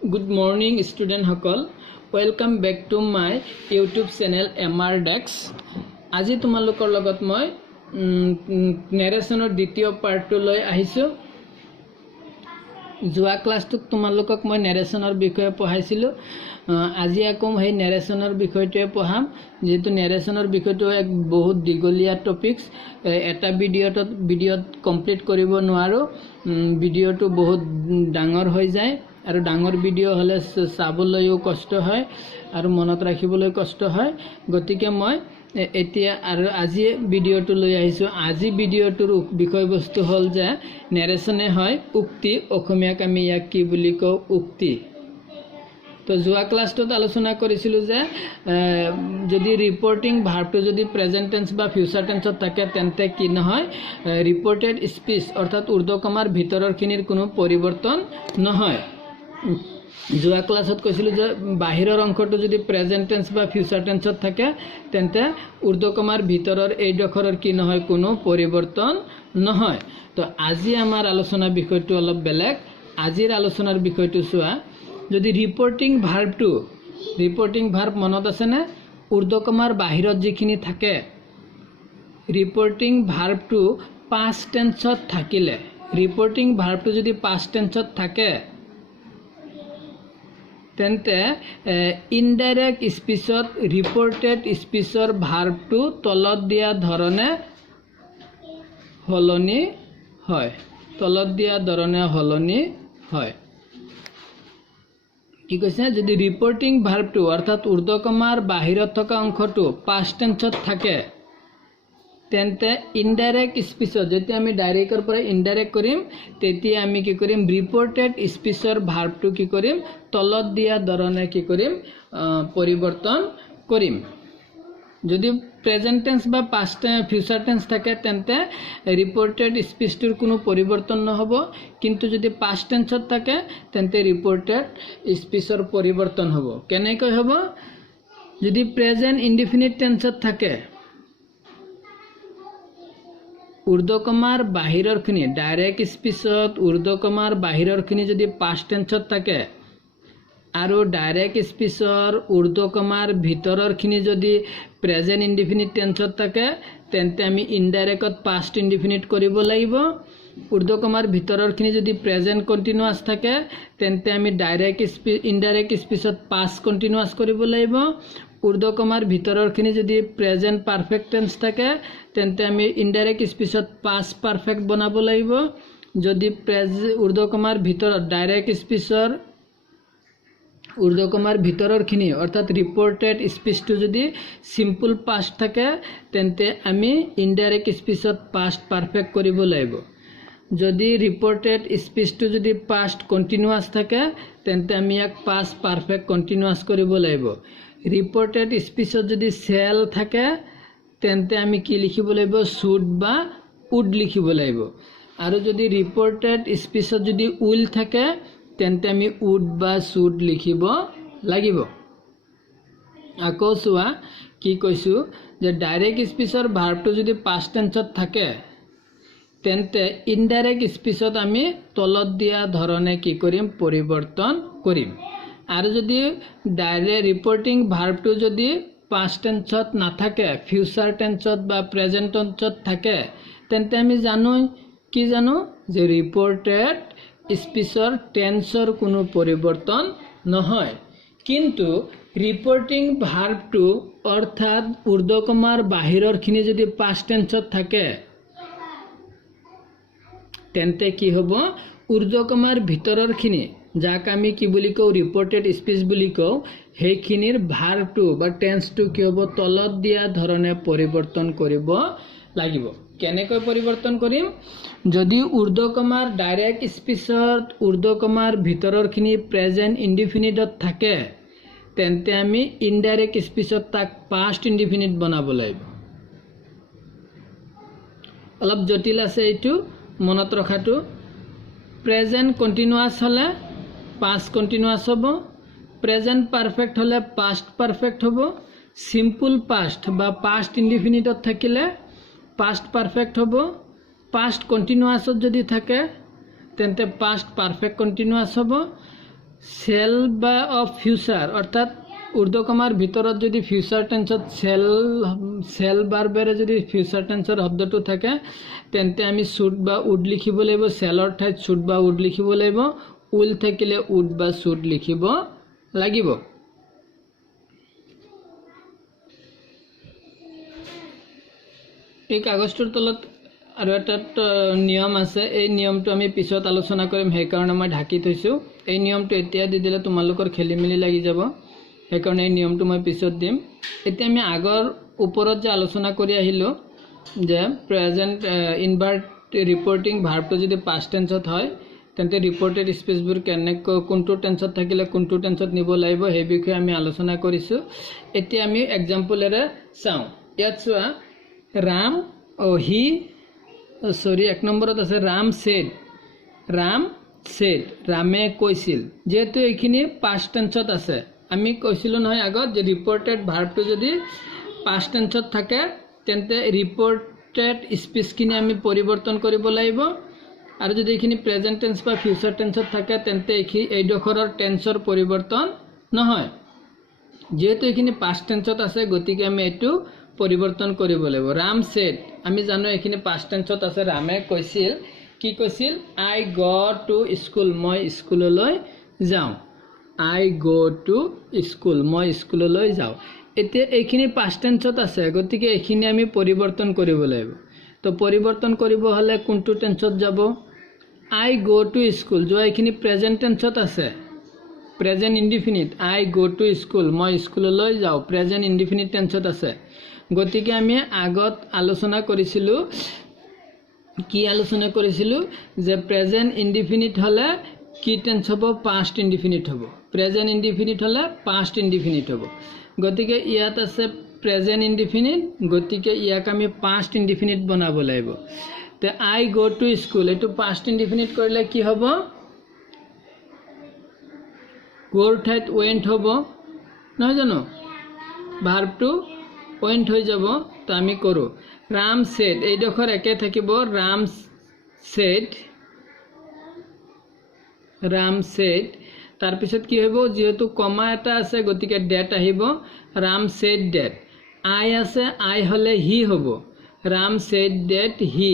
Good morning, student Hakol. Welcome back to my YouTube channel MR Dex. আজি তোমালোকৰ লগত মই নেৰেশনৰ দ্বিতীয় পাৰ্টটো লৈ আহিছো। যোৱা ক্লাছটোক তোমালোকক মই নেৰেশনৰ বিষয়ে পঢ়াইছিলো। আজি আকৌ সেই নেৰেশনৰ বিষয়টোৱে পঢ়াম, যেহেতু নেৰেশনৰ বিষয়টো এক বহুত দীঘলীয়া টপিকস। এটা ভিডিঅ'ত কমপ্লিট কৰিব নোৱাৰো। ভিডিঅ'টো বহুত ডাঙৰ হৈ যায় আৰু ডাঙৰ ভিডিঅ' হলে চাবলৈও কষ্ট হয় আৰু মনত ৰাখিবলৈ কষ্ট হয়। গতিকে মই এতিয়া আৰু আজি ভিডিঅ'টো লৈ আহিছো। আজি ভিডিঅ'টোৰ বিষয়বস্তু হ'ল যে নেৰেশনে হয় উক্তি, অসমীয়াক আমি ইয়াক কি বুলি কওঁ, উক্তি। তো যোৱা ক্লাছটোত আলোচনা কৰিছিলো যে যদি ৰিপৰ্টিং ভাৰ্বটো যদি প্ৰেজেন্ট টেন্স বা ফিউচাৰ টেন্সত থাকে তেন্তে কি নহয়, ৰিপৰ্টেড স্পিচ অৰ্থাৎ ঊৰ্ধ্বকমাৰ ভিতৰৰখিনিৰ কোনো পৰিৱৰ্তন নহয়। যোৱা ক্লাছত কৈছিলো যে বাহিৰৰ অংশটো যদি প্ৰেজেন্ট টেন্স বা ফিউচাৰ টেন্সত থাকে তেন্তে ঊৰ্ধ্বকমাৰ ভিতৰৰ এইডোখৰৰ কি নহয়, কোনো পৰিৱৰ্তন নহয়। তো আজি আমাৰ আলোচনা বিষয়টো অলপ বেলেগ। আজিৰ আলোচনাৰ বিষয়টো চোৱা, যদি ৰিপৰ্টিং ভাৰ্ব মনত আছেনে, ঊৰ্ধ্বকমাৰ বাহিৰত যিখিনি থাকে, ৰিপৰ্টিং ভাৰ্বটো পাষ্ট টেন্সত থাকিলে, ৰিপৰ্টিং ভাৰ্বটো যদি পাষ্ট টেন্সত থাকে তেন্তে ইনডাইৰেক্ট স্পিচত ৰিপৰ্টেড স্পিচৰ ভাৰ্বটো তলত দিয়া ধৰণে সলনি হয়। কি কৈছে, যদি ৰিপৰ্টিং ভাৰ্বটো অৰ্থাৎ ঊৰ্ধ্বকমাৰ বাহিৰত থকা অংশটো পাষ্ট টেন্সত থাকে তেন্তে ইনডাইৰেক্ট স্পিচত, যেতিয়া আমি ডাইৰেক্টৰ পৰা ইনডাইৰেক্ট কৰিম তেতিয়া আমি কি কৰিম, ৰিপৰ্টেড স্পিচৰ ভাৰ্বটো কি কৰিম, তলত দিয়া ধৰণে কি কৰিম, পৰিৱৰ্তন কৰিম। যদি প্ৰেজেন্ট টেন্স বা পাষ্ট ফিউচাৰ টেন্স থাকে তেন্তে ৰিপৰ্টেড স্পিচটোৰ কোনো পৰিৱৰ্তন নহ'ব, কিন্তু যদি পাষ্ট টেন্সত থাকে তেন্তে ৰিপৰ্টেড স্পিচৰ পৰিৱৰ্তন হ'ব। কেনেকৈ হ'ব, যদি প্ৰেজেন্ট ইনডিফিনিট টেন্সত থাকে, ঊৰ্ধ্বকমাৰ বাহিৰৰখিনি ডাইৰেক্ট স্পিচত ঊৰ্ধ্বকমাৰ বাহিৰৰখিনি যদি পাষ্ট টেন্সত থাকে আৰু ডাইৰেক্ট স্পিচৰ ঊৰ্ধ্বকমাৰ ভিতৰৰখিনি যদি প্ৰেজেন্ট ইনডিফিনিট টেন্সত থাকে তেন্তে আমি ইনডাইৰেক্টত পাষ্ট ইনডিফিনিট কৰিব লাগিব। ঊৰ্ধ্বকমাৰ ভিতৰৰখিনি যদি প্ৰেজেন্ট কণ্টিনিউৱাছ থাকে তেন্তে আমি ইনডাইৰেক্ট স্পিচত পাষ্ট কণ্টিনিউৱাছ কৰিব লাগিব। ঊৰ্ধ্বকমাৰ ভিতৰৰখিনি যদি প্ৰেজেন্ট পাৰফেক্ট টেন্স থাকে তেন্তে আমি ইনডাইৰেক্ট স্পিচত পাষ্ট পাৰফেক্ট বনাব লাগিব। যদি ঊৰ্ধ্বকমাৰ ভিতৰত ডাইৰেক্ট স্পিচৰ ঊৰ্ধ্বকমাৰ ভিতৰৰখিনি অৰ্থাৎ ৰিপৰ্টেড স্পিচটো যদি চিম্পল পাষ্ট থাকে তেন্তে আমি ইনডাইৰেক্ট স্পিচত পাষ্ট পাৰফেক্ট কৰিব লাগিব। যদি ৰিপৰ্টেড স্পিচটো যদি পাষ্ট কণ্টিনিউৱাছ থাকে তেন্তে আমি ইয়াক পাষ্ট পাৰফেক্ট কণ্টিনিউৱাছ কৰিব লাগিব। ৰিপৰ্টেড স্পিচত যদি চেল থাকে তেন্তে আমি কি লিখিব লাগিব, শুড বা উড লিখিব লাগিব। আৰু যদি ৰিপৰ্টেড স্পিচত যদি উইল থাকে তেন্তে আমি উড বা শুড লিখিব লাগিব। আকৌ চোৱা কি কৈছো, যে ডাইৰেক্ট স্পিচৰ ভাৰ্বটো যদি পাষ্ট টেন্সত থাকে তেন্তে ইনডাইৰেক্ট স্পিচত আমি তলত দিয়া ধৰণে কি কৰিম, পৰিৱৰ্তন কৰিম। আৰু যদি ডাইৰেক্ট ৰিপৰ্টিং ভাৰ্বটো যদি পাষ্ট টেন্সত নাথাকে, ফিউচাৰ টেন্সত বা প্ৰেজেন্ট টেন্সত থাকে তেন্তে আমি জানো যে ৰিপৰ্টেড স্পিচৰ টেন্সৰ কোনো পৰিৱৰ্তন নহয়। কিন্তু ৰিপৰ্টিং ভাৰ্বটো অৰ্থাৎ ঊৰ্ধ্বকমাৰ বাহিৰৰখিনি যদি পাষ্ট টেন্সত থাকে তেন্তে কি হ'ব, ঊৰ্ধ্বকমাৰ ভিতৰৰখিনি যাক আমি কি বুলি কওঁ, ৰিপৰ্টেড স্পিচ বুলি কওঁ, সেইখিনিৰ ভাৰ্বটো বা টেন্সটো কি হ'ব, তলত দিয়া ধৰণে পৰিৱৰ্তন কৰিব লাগিব। কেনেকৈ পৰিৱৰ্তন কৰিম, যদি ঊৰ্ধ্বকমাৰ ডাইৰেক্ট স্পিচত ঊৰ্ধ্বকমাৰ ভিতৰৰখিনি প্ৰেজেন্ট ইনডিফিনিটত থাকে তেন্তে আমি ইনডাইৰেক্ট স্পিচত তাক পাষ্ট ইনডিফিনিট বনাব লাগিব। অলপ জটিল আছে এইটো, মনত ৰখাটো। প্ৰেজেন্ট কণ্টিনিউৱাছ হ'লে পাষ্ট কণ্টিনিউৱাছ হ'ব, প্ৰেজেন্ট পাৰফেক্ট হ'লে পাষ্ট পাৰফেক্ট হ'ব, চিম্পল পাষ্ট বা পাষ্ট ইনডিফিনিটত থাকিলে পাষ্ট পাৰফেক্ট হ'ব, পাষ্ট কণ্টিনিউৱাছত যদি থাকে তেন্তে পাষ্ট পাৰফেক্ট কণ্টিনিউৱাছ হ'ব, সেল বা অফ ফিউচাৰ অৰ্থাৎ ঊৰ্ধ্বকমাৰ ভিতৰত যদি ফিউচাৰ টেন্সত সেল বাৰবেৰে যদি ফিউচাৰ টেন্সৰ শব্দটো থাকে তেন্তে আমি শুড বা উড লিখিব লাগিব। সেলৰ ঠাইত শুড বা উড লিখিব লাগিব। উইল থাকিলে উড বা শুড লিখিব লাগিব। এই কাগজটোৰ তলত আৰু এটা নিয়ম আছে। এই নিয়মটো আমি পিছত আলোচনা কৰিম, সেইকাৰণে মই ঢাকি থৈছোঁ। এই নিয়মটো এতিয়া দি দিলে তোমালোকৰ খেলি মেলি লাগি যাব, সেইকাৰণে এই নিয়মটো মই পিছত দিম। এতিয়া আমি আগৰ ওপৰত যে আলোচনা কৰি আহিলোঁ যে প্ৰেজেণ্ট ইনভাৰ্ট ৰিপৰ্টিং ভাৰ্বটো যদি পাষ্ট টেন্সত হয় তেন্তে ৰিপৰ্টেড স্পেচবোৰ কোনটো টেন্সত থাকিলে কোনটো টেন্সত নিব লাগিব সেই বিষয়ে আমি আলোচনা কৰিছোঁ। এতিয়া আমি এক্সাম্পলেৰে চাওঁ। ইয়াত চোৱা, ৰাম এক নম্বৰত আছে ৰাম সেড। ৰাম সেড, ৰামে কৈছিল। যেহেতু এইখিনি পাষ্ট টেন্সত আছে, আমি কৈছিলোঁ নহয় আগত যে ৰিপৰ্টেড ভাৰ্বটো যদি পাষ্ট টেন্সত থাকে তেন্তে ৰিপৰ্টেড স্পীচখিনি আমি পৰিৱৰ্তন কৰিব লাগিব, আৰু যদি এইখিনি প্ৰেজেণ্ট টেন্স বা ফিউচাৰ টেন্সত থাকে তেন্তে এইডোখৰৰ টেন্সৰ পৰিৱৰ্তন নহয়। যেহেতু এইখিনি পাষ্ট টেন্সত আছে গতিকে আমি এইটো পৰিৱৰ্তন কৰিব লাগিব। ৰাম সেড, আমি জানো এইখিনি পাষ্ট টেন্সত আছে। ৰামে কৈছিল, কি কৈছিল? আই গ টু স্কুল, মই স্কুললৈ যাওঁ। আই গ টু স্কুল, মই স্কুললৈ যাওঁ। এতিয়া এইখিনি পাষ্ট টেন্সত আছে গতিকে এইখিনি আমি পৰিৱৰ্তন কৰিব লাগিব। তো পৰিৱৰ্তন কৰিব হ'লে কোনটো টেন্সত যাব? আই গ টু স্কুল, যোৱা এইখিনি প্ৰেজেণ্ট টেন্সত আছে, প্ৰেজেণ্ট ইনডিফিনিট। আই গ টু স্কুল, মই স্কুললৈ যাওঁ, প্ৰেজেণ্ট ইনডিফিনিট টেন্সত আছে। গতিকে আমি আগত আলোচনা কৰিছিলোঁ, কি আলোচনা কৰিছিলোঁ যে প্ৰেজেণ্ট ইনডিফিনিট হ'লে কি টেন্স হ'ব? পাষ্ট ইনডিফিনিট হ'ব। প্ৰেজেণ্ট ইনডিফিনিট হ'লে পাষ্ট ইনডিফিনিট হ'ব। গতিকে ইয়াত আছে প্ৰেজেণ্ট ইনডিফিনিট, গতিকে ইয়াক আমি পাষ্ট ইনডিফিনিট বনাব লাগিব। তে আই গ টু স্কুল, এইটো পাষ্ট ইনডিফিনিট কৰিলে কি হ'ব? গোৰ ঠাইত ৱেণ্ট হ'ব, নহয় জানো? ভাৰ্বটো ৱেণ্ট হৈ যাব। তো আমি কৰোঁ ৰাম সেড, এইডোখৰ একে থাকিব। Ram said, Ram said. তাৰপিছত কি হ'ব? যিহেতু কমা এটা আছে গতিকে ডেট আহিব। Ram said date. আই আছে, আই হ'লে হি হ'ব। Ram said that he.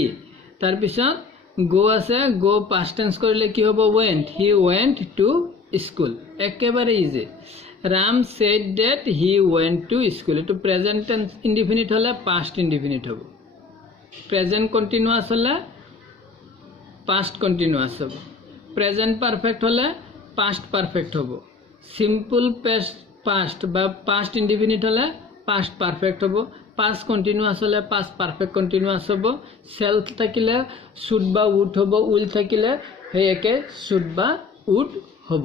তাৰপিছত গো আছে, গো পাষ্ট টেন্স কৰিলে কি হ'ব? Went, he went to school. একেবাৰে easy. Ram said that he went to school, এইটো প্ৰেজেণ্ট টেন্স ইনডিফিনিট হ'লে পাষ্ট ইনডিফিনিট হ'ব। প্ৰেজেণ্ট কণ্টিনিউৱাছ হ'লে পাষ্ট কণ্টিনিউৱাছ হ'ব। প্ৰেজেণ্ট পাৰফেক্ট হ'লে পাষ্ট পাৰফেক্ট হ'ব। চিম্পল পাষ্ট বা পাষ্ট ইনডিফিনিট হ'লে পাষ্ট পাৰফেক্ট হ'ব। পাষ্ট কণ্টিনিউৱাছ হ'লে পাষ্ট পাৰফেক্ট কণ্টিনিউৱাছ হ'ব। সেল্ফ থাকিলে শুড বা উড হ'ব। উইল থাকিলে সেই একে শুড বা উড হ'ব।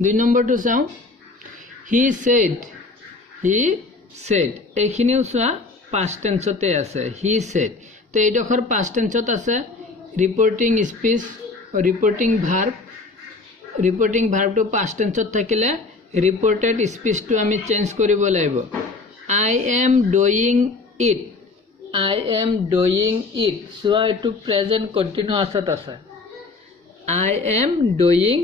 2 নম্বৰটো চাওঁ, হি সেড। হি সেড, এইখিনিও চোৱা পাষ্ট টেন্সতে আছে। হি সেড, তো এইডোখৰ পাষ্ট টেন্সত আছে। Reporting speech, reporting verb. Reporting ভাৰ্বটো পাষ্ট টেন্সত থাকিলে ৰিপৰ্টেড স্পীচটো আমি চেঞ্জ কৰিব লাগিব। I am doing it, I am doing it, চোৱা এইটো প্ৰেজেণ্ট কণ্টিনিউৱাছত আছে। আই এম ডুইং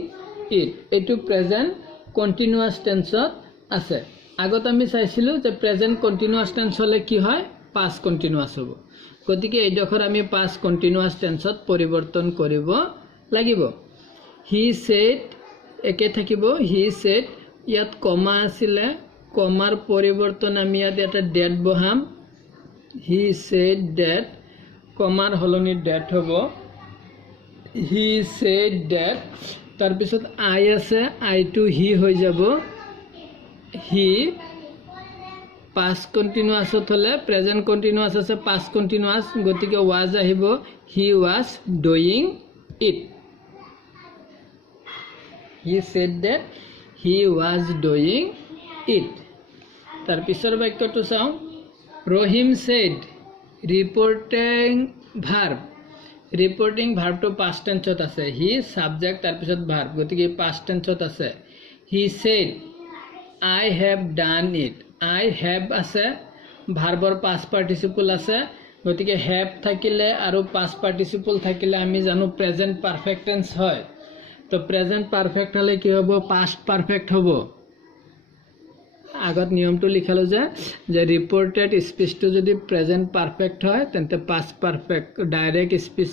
ইট, এইটো প্ৰেজেণ্ট কণ্টিনিউৱাছ টেন্সত আছে। আগত আমি চাইছিলোঁ যে প্ৰেজেণ্ট কণ্টিনিউৱাছ টেন্স হ'লে কি হয়? পাষ্ট কণ্টিনিউৱাছ হ'ব। গতিকে এইডোখৰ আমি পাষ্ট কণ্টিনিউৱাছ টেন্সত পৰিৱৰ্তন কৰিব লাগিব। হি সেড একে থাকিব। হি সেড, ইয়াত কমা আছিলে, কমাৰ পৰিৱৰ্তন আমি ইয়াত এটা ডেট বহাম। হি সেড ডেট, কমাৰ সলনি ডেট হ'ব। He said date. তাৰপিছত আই আছে, আইটো হি হৈ যাব। হি পাষ্ট কণ্টিনিউৱাছত হ'লে, প্ৰেজেণ্ট কণ্টিনিউৱাছ আছে, পাষ্ট কণ্টিনিউৱাছ, গতিকে ৱাজ আহিব। He was doing it. He said that he was doing it. তাৰপিছৰ বাক্যটো চাওঁ, Rahim said. Reporting verb, reporting ভাৰ্বটো পাষ্ট টেন্সত আছে। হি ছাবজেক্ট তাৰপিছত ভাৰ্ব, গতিকে পাষ্ট টেন্সত আছে। He said I have done it. I have আছে, ভাৰ্বৰ পাষ্ট পাৰ্টিচিপল আছে, গতিকে হেভ থাকিলে আৰু পাষ্ট পাৰ্টিচিপল থাকিলে আমি জানো প্ৰেজেণ্ট পাৰফেক্ট টেন্স হয়। তো প্ৰেজেণ্ট পাৰফেক্ট হ'লে কি হ'ব পাষ্ট পাৰফেক্ট হ'ব আগত নিয়মটো লিখালো যে ৰিপৰ্টেড স্পীচটো যদি প্ৰেজেণ্ট পাৰফেক্ট হয় তেন্তে past perfect direct speech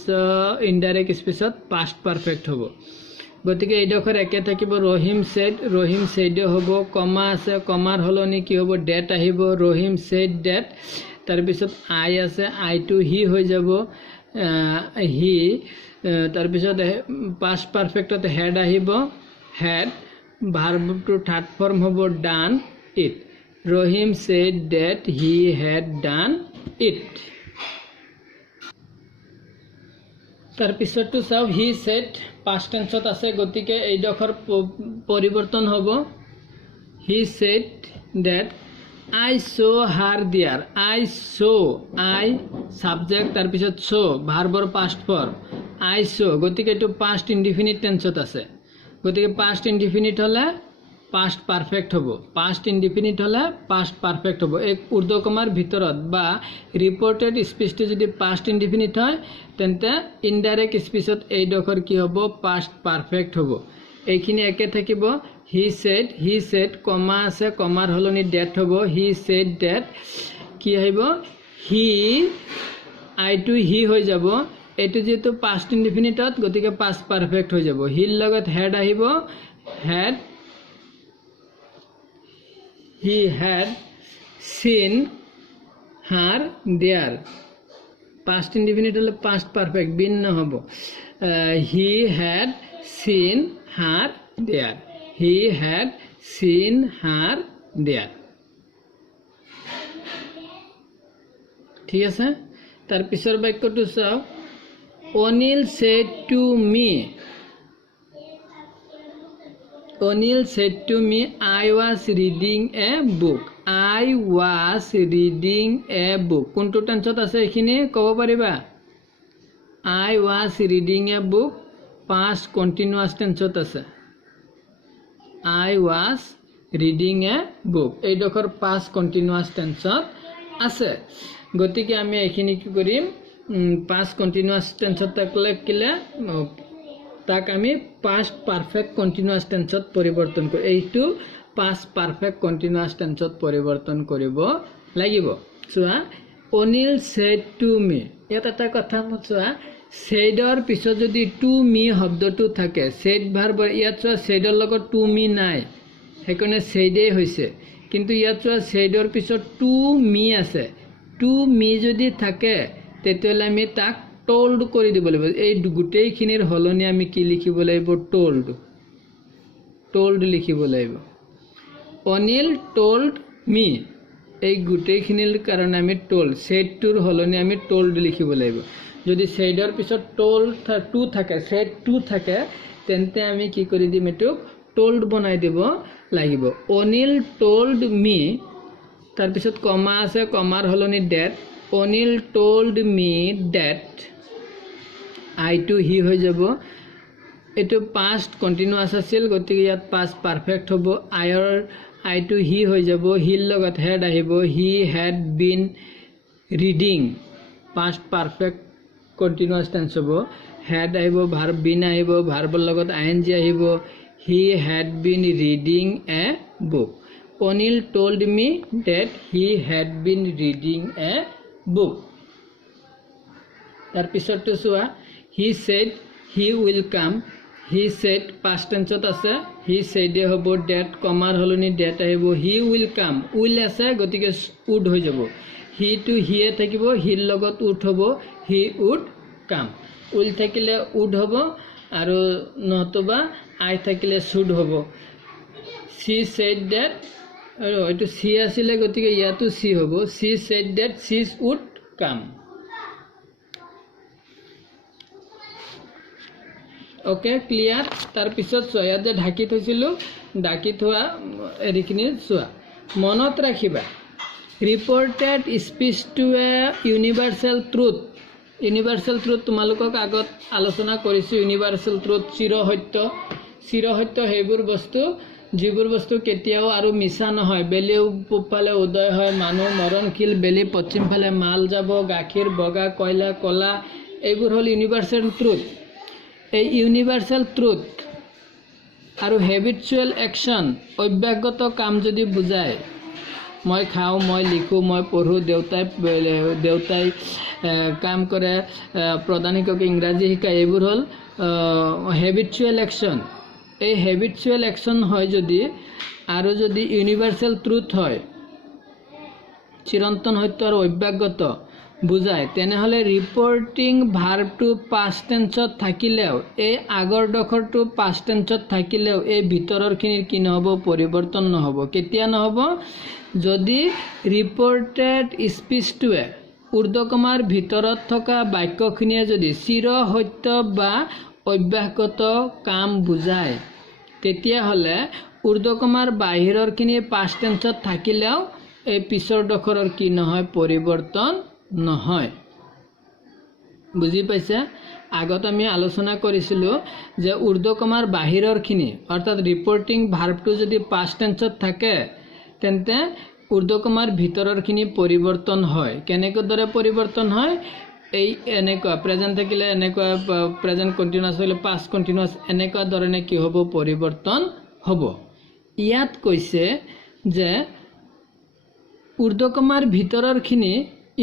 indirect স্পীচত পাষ্ট পাৰফেক্ট হ'ব গতিকে এইডোখৰ একে থাকিব ৰহিম চেড হ'ব কমা আছে কমাৰ হলনি কি হ'ব ডেট আহিব ৰহিম চেড ডেট তাৰপিছত আই আছে আইটো হি হৈ যাব হি তাৰপিছত পাষ্ট পাৰফেক্টত হেড আহিব হেড ভাৰ্বটো থাৰ্ড ফৰ্ম হ'ব done it Rahim said that he had done it তাৰপিছতটো চাওক হি চেড পাষ্ট টেন্সত আছে গতিকে এইডোখৰ পৰিৱৰ্তন হ'ব হি চেড ডেট আই শ' হাৰ দিয়াৰ আই শ' আই ছাবজেক্ট তাৰপিছত শ' ভাৰ্বৰ পাষ্ট ফৰ্ম আই শ' গতিকে এইটো পাষ্ট ইনডিফিনিট টেন্সত আছে গতিকে পাষ্ট ইনডিফিনিট হ'লে পাষ্ট পাৰফেক্ট হ'ব পাষ্ট ইনডিফিনিট হ'লে পাষ্ট পাৰফেক্ট হ'ব এই ঊৰ্ধ্বকমাৰ ভিতৰত বা ৰিপৰ্টেড স্পীচটো যদি পাষ্ট ইনডিফিনিট হয় তেন্তে ইনডাইৰেক্ট স্পীচত এইডোখৰ কি হ'ব পাষ্ট পাৰফেক্ট হ'ব এইখিনি একে থাকিব হি চেড কমা আছে কমাৰ হলনি ডেট হ'ব হি চেড ডেট কি আহিব হি আইটো হি হৈ যাব এইটো যেহেতু পাষ্ট ইনডিফিনিটত গতিকে পাষ্ট পাৰফেক্ট হৈ যাব হিৰ লগত হেড আহিব had he had seen her there past indefinite হলে পাষ্ট পারফেক্ট বিন নহব he had seen her there he had seen her there ঠিক আছে তার পিছৰ বাক্যটো চাও Anil said to me Onil said to me, I was reading a book. I was reading a book. কোনটো টেন্সত আছে এখিনি ক'ব পাৰিবা I was reading a book past continuous টেন্সত আছে I was reading a book এই ডখৰ past continuous টেন্সত আছে গতিকে আমি এখিনি কি কৰিম past continuous টেন্সত থাকলে কিলে তাক আমি past perfect continuous টেন্সত পৰিৱৰ্তন কৰি এইটো past perfect continuous টেন্সত পৰিৱৰ্তন কৰিব লাগিব চোৱা অনিল said to me এটা কথা চোৱা saidৰ পিছত যদি to me শব্দটো থাকে said ভাৰ্ব ইয়াত চোৱা saidৰ লগত to me নাই হেকনে saidে হৈছে কিন্তু ইয়াত চোৱা saidৰ পিছত to me আছে to me যদি থাকে তেতিয়ালে আমি তাক told কৰি দিব লাগিব এই গুটেইখিনিৰ হলনি আমি কি লিখিব লাগিব told লিখিব লাগিব অনিল told me এই গুটেইখিনিৰ কাৰণে আমি told said টুৰ হলনি আমি told লিখিব লাগিব যদি saidৰ পিছত told টু থাকে said টু থাকে তেন্তে আমি কি কৰি দিম এটুক told বনাই দিব লাগিব অনিল told me তাৰ পিছত কমা আছে কমাৰ হলনি that Anil told me that I to he হৈ যাব এটো past continuous আছিল গতিকে ইয়াত past perfect হ'ব I to he হৈ যাব হিৰ লগত head আহিব he had been reading past perfect continuous tense হ'ব had আহিব verb been আহিব verbৰ লগত ing আহিব he had been reading a book Onil told me that he had been reading a book তাৰ পিছৰটো চোৱা he said he will come he said past tense আছে he said হ'ব that কমাৰ হলনি that আহিব he will come will আছে গতিকে would হৈ যাব he to he থাকিব হিৰ লগত would হ'ব he would come will থাকিলে would হ'ব আৰু নতুবা I থাকিলে should হ'ব she said that আৰু এটো she আছিল গতিকে ইয়াতো she হ'ব she said that she would come okay clear তার পিছত চয়া যে ঢাকি থৈছিলো ঢাকি থোৱা এৰিখিনি চোৱা মনত ৰাখিবা ৰিপৰ্টেড স্পীচ টু এ ইউনিভাৰ্সেল ট্ৰুথ তোমালোকক আগত আলোচনা কৰিছো ইউনিভাৰ্সেল ট্ৰুথ চিৰ সত্য হেবোৰ বস্তু যিবোৰ বস্তু কেতিয়াও আৰু মিছা নহয় বেলি পূবফালে উদয় হয় মানুহ মৰণশীল বেলি পশ্চিম ফালে মাল যাব গাখীৰ বগা কয়লা কলা এইবোৰ হল ইউনিভাৰ্সেল ট্ৰুথ এই ইউনিভাৰ্সেল ট্ৰুথ আৰু হেবিচুৱেল একশ্যন অভ্যাসগত কাম যদি বুজায় মই খাওঁ মই লিখোঁ মই পঢ়োঁ দেউতাই কাম কৰে প্ৰধান শিক্ষকে ইংৰাজী শিকায় এইবোৰ হ'ল হেবিচুৱেল একশ্যন এই হেবিচুৱেল একশ্যন হয় যদি আৰু যদি ইউনিভাৰ্চেল ট্ৰুথ হয় চিৰন্তন সত্য আৰু অভ্যাসগত বুজায় তেনেহ'লে ৰিপৰ্টিং ভাৰ্বটো পাষ্ট টেন্সত থাকিলেও এই আগৰ ডখৰটো পাষ্ট টেন্সত থাকিলেও এই ভিতৰৰখিনিৰ কি নহ'ব পৰিৱৰ্তন নহ'ব কেতিয়া নহ'ব যদি ৰিপৰ্টেড স্পীচটোৱে ঊৰ্ধ্বকমাৰ ভিতৰত থকা বাক্যখিনিয়ে যদি চিৰ সত্য বা অভ্যাসগত কাম বুজায় তেতিয়াহ'লে ঊৰ্ধ্বকমাৰ বাহিৰৰখিনি পাষ্ট টেন্সত থাকিলেও এই পিছৰ ডখৰৰ কি নহয় পৰিৱৰ্তন নহয় বুজি পাইছে আগত আমি আলোচনা কৰিছিলোঁ যে ঊৰ্ধ্বকমাৰ বাহিৰৰখিনি অৰ্থাৎ ৰিপৰ্টিং ভাৰ্বটো যদি পাষ্ট টেন্সত থাকে তেন্তে ঊৰ্ধ্বকমাৰ ভিতৰৰখিনি পৰিৱৰ্তন হয় কেনেকৈ দৰে পৰিৱৰ্তন হয় এই এনেকুৱা প্ৰেজেন্ট থাকিলে এনেকুৱা প্ৰেজেন্ট কন্টিনিউয়াছ হ'লে পাষ্ট কন্টিনিউয়াছ এনেকুৱা ধৰণে কি হ'ব পৰিৱৰ্তন হ'ব ইয়াত কৈছে যে ঊৰ্ধ্বকমাৰ ভিতৰৰখিনি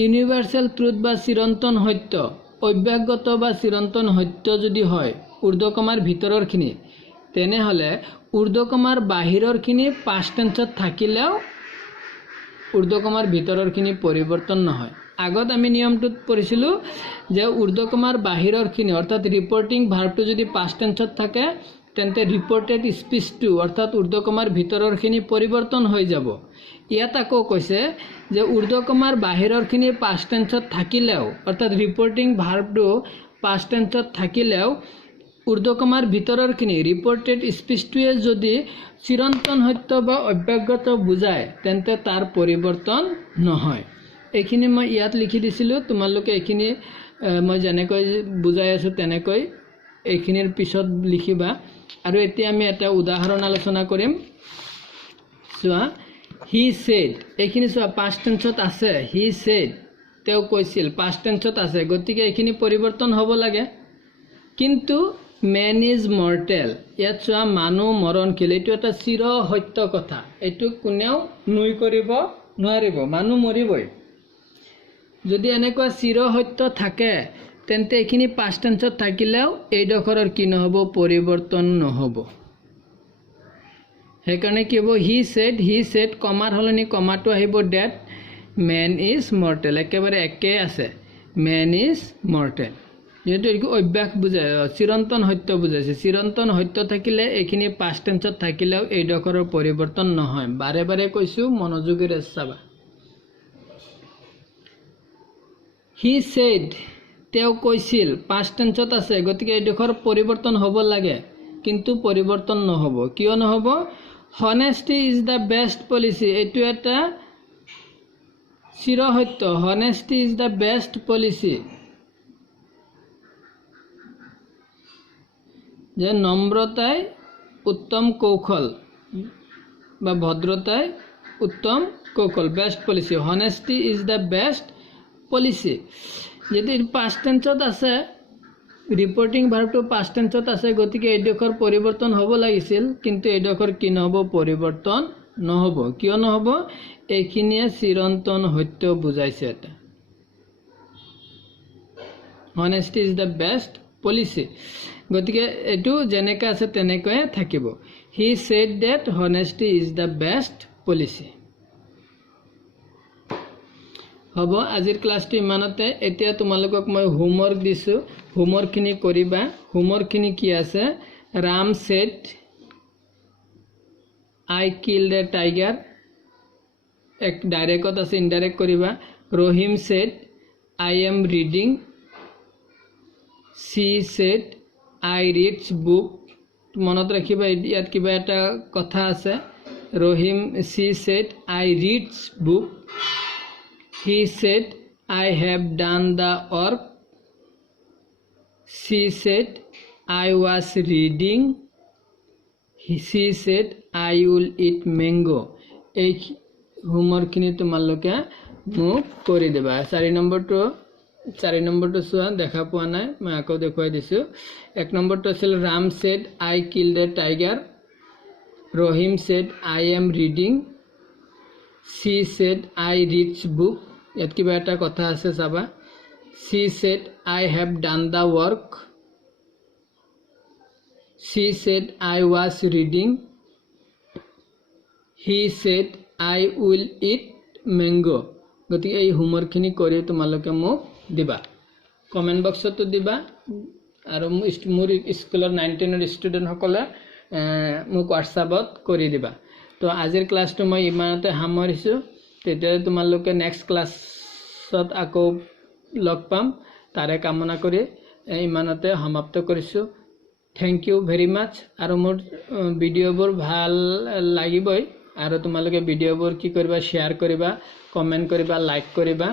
ইউনিভাৰ্চেল ট্ৰুথ বা চিৰন্তন সত্য অভ্যাসগত বা চিৰন্তন সত্য যদি হয় ঊৰ্ধ্বকমাৰ ভিতৰৰখিনি তেনেহ'লে ঊৰ্ধ্বকমাৰ বাহিৰৰখিনি পাষ্ট টেন্সত থাকিলেও ঊৰ্ধ্বকমাৰ ভিতৰৰখিনি পৰিৱৰ্তন নহয় আগত আমি নিয়মটোত পঢ়িছিলোঁ যে ঊৰ্ধ্বকমাৰ বাহিৰৰখিনি অৰ্থাৎ ৰিপৰ্টিং ভাৰ্বটো যদি পাষ্ট টেন্সত থাকে তেন্তে ৰিপৰ্টেড স্পীচটো অৰ্থাৎ ঊৰ্ধ্বকমাৰ ভিতৰৰখিনি পৰিৱৰ্তন হৈ যাব ইয়াত আকৌ কৈছে যে ঊৰ্ধ্বকমাৰ বাহিৰৰখিনি পাষ্ট টেন্সত থাকিলেও অৰ্থাৎ ৰিপৰ্টিং ভাৰ্বটো পাষ্ট টেন্সত থাকিলেও ঊৰ্ধ্বকমাৰ ভিতৰৰখিনি ৰিপৰ্টেড স্পীচটোৱে যদি চিৰন্তন সত্য বা অভ্যাসগত বুজায় তেন্তে তাৰ পৰিৱৰ্তন নহয় এইখিনি মই ইয়াত লিখি দিছিলোঁ তোমালোকে এইখিনি মই যেনেকৈ বুজাই আছোঁ তেনেকৈ এইখিনিৰ পিছত লিখিবা আৰু এতিয়া আমি এটা উদাহৰণ আলোচনা কৰিম চোৱা হি সেড এইখিনি চোৱা পাষ্ট টেন্সত আছে হি সেড তেওঁ কৈছিল পাষ্ট টেন্সত আছে গতিকে এইখিনি পৰিৱৰ্তন হ'ব লাগে কিন্তু মেন ইজ মৰ্টেল ইয়াত চোৱা মানুহ মৰণশীল এইটো এটা চিৰ সত্য কথা এইটো কোনেও নুই কৰিব নোৱাৰিব মানুহ মৰিবই যদি এনেকুৱা চিৰ সত্য থাকে তেন্তে এইখিনি পাষ্ট টেন্সত থাকিলেও এই ডখৰৰ কি নহ'ব পৰিৱৰ্তন নহ'ব সেইকাৰণে কি হ'ব হি সেড কমাৰ সলনি কমাটো আহিব ডেট মেন ইজ মৰ্টেল একেবাৰে একে আছে মেন ইজ মৰ্টেল যেহেতু এইটো অভ্যাস বুজায় চিৰন্তন সত্য বুজাইছে চিৰন্তন সত্য থাকিলে এইখিনি পাষ্ট টেন্সত থাকিলেও এই ডখৰৰ পৰিৱৰ্তন নহয় বাৰে বাৰে কৈছোঁ মনোযোগেৰে চাবা হি সেড তেওঁ কৈছিল পাষ্ট টেন্সত আছে গতিকে এই ডখৰ পৰিৱৰ্তন হ'ব লাগে কিন্তু পৰিৱৰ্তন নহ'ব কিয় নহ'ব honesty is the best policy এইটো এটা চিৰ সত্য honesty is the best policy যে নম্ৰতাই উত্তম কৌশল বা ভদ্ৰতাই উত্তম কৌশল best policy honesty is the best policy যদি পাষ্ট টেন্সত আছে ৰিপৰ্টিং ভাৰ্বটো পাষ্ট টেন্সত আছে গতিকে এই ডখৰ পৰিৱৰ্তন হ'ব লাগিছিল কিন্তু এই ডখৰ কি নহ'ব পৰিৱৰ্তন নহ'ব কিয় নহ'ব এইখিনিয়ে চিৰন্তন সত্য বুজাইছে এটা honesty is the best policy গতিকে এইটো যেনেকৈ আছে তেনেকৈয়ে থাকিব he said that honesty is the best policy হ'ব আজিৰ ক্লাছটো ইমানতে এতিয়া তোমালোকক মই হোমৱৰ্ক দিছোঁ হোমৱৰ্কখিনি কৰিবা হোমৱৰ্কখিনি কি আছে Ram said I killed a tiger এক ডাইৰেক্টত আছে ইনডাইৰেক্ট কৰিবা Rahim said I am reading সি সেড আই ৰিডছ বুক মনত ৰাখিবা ইয়াত কিবা এটা কথা আছে ৰহিম সি said I reads book He said, I have done the work. She said, I was reading. She said, I will eat mango. এই হোমৱৰ্কখিনি তোমালোকে মোক কৰি দিবা 4 নম্বৰটো চোৱা দেখা পোৱা নাই মই আকৌ দেখুৱাই দিছোঁ 1 নম্বৰটো আছিল Ram said, I killed a tiger. Rohim said, I am reading. She said, I read book. ইয়াত কিবা এটা কথা আছে চাবা. She said, I have done the work. She said, I was reading. He said, I will eat mango. গতিকে এই হোমৱৰ্কখিনি কৰি তোমালোকে মোক দিবা, কমেণ্ট বক্সতো দিবা, আৰু মোৰ স্কুলৰ 9-10ৰ ষ্টুডেণ্টসকলে মোক হোৱাটছআপত কৰি দিবা। তো আজিৰ ক্লাছটো মই ইমানতে সামৰিছোঁ, তেতিয়া তোমালোকে নেক্সট ক্লাছত আকৌ লগ পাম, তাৰে কামনা কৰি ইমানতে সমাপ্ত কৰিছোঁ। থেংক ইউ ভেৰি মাছ। আৰু মোৰ ভিডিঅ'বোৰ ভাল লাগিবই, আৰু তোমালোকে ভিডিঅ'বোৰ কি কৰিবা, শ্বেয়াৰ কৰিবা, কমেণ্ট কৰিবা, লাইক কৰিবা,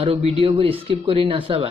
আৰু ভিডিঅ'বোৰ স্কিপ কৰি নাচাবা।